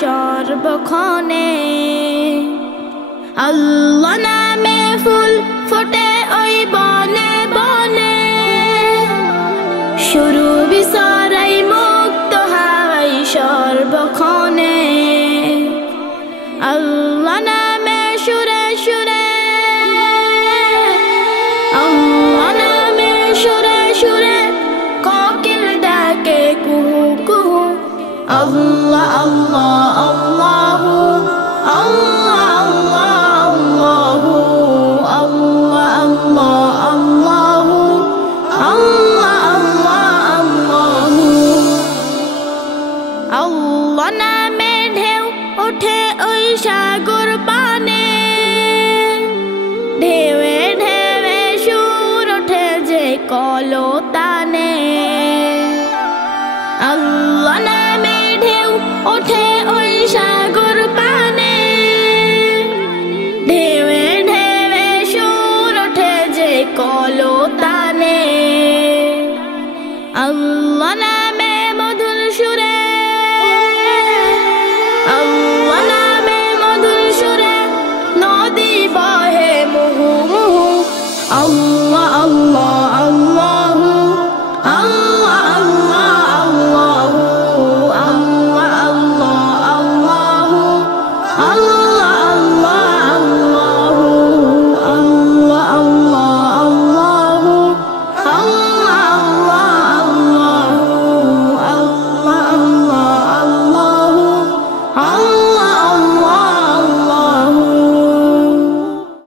সর্বক্ষণে আল্লাহ নামে ফুল ফোটে ওই বনে বনে, শুরু বিসরাই মুক্ত হাওয়াই সর্বক্ষণে। আল্লাহ নামে সুরে সুরে, আল্লাহ নামে সুরে সুরে কোকিল ডাকে কুহু কুহু। আল্লাহ আল্লাহ আল্লাহু আল্লাহ আল্লাহ আল্লাহু আল্লাহ আল্লাহ আল্লাহ আল্লাহ আল্লাহ। আল্লাহ নামে ঢেউ ওঠে ওই সাগর পানে, ঢেউয়ে ঢেউয়ে সুর ওঠে যে কলতানে। আল্লাহ নামে ঢেউ ওঠে ওই সাগর পানে, ঢেউয়ে ঢেউয়ে সুর ওঠে যে কলতানে। আল্লাহ